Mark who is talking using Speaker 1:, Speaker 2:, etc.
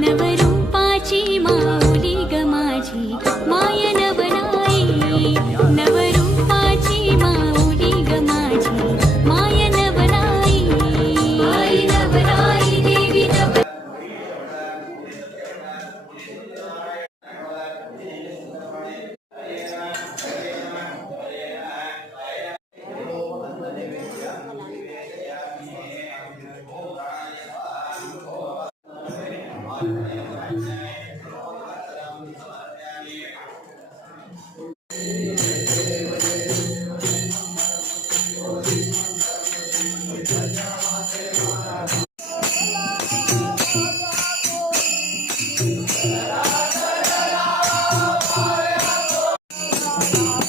Speaker 1: never
Speaker 2: जय हातेला जय हातेला जय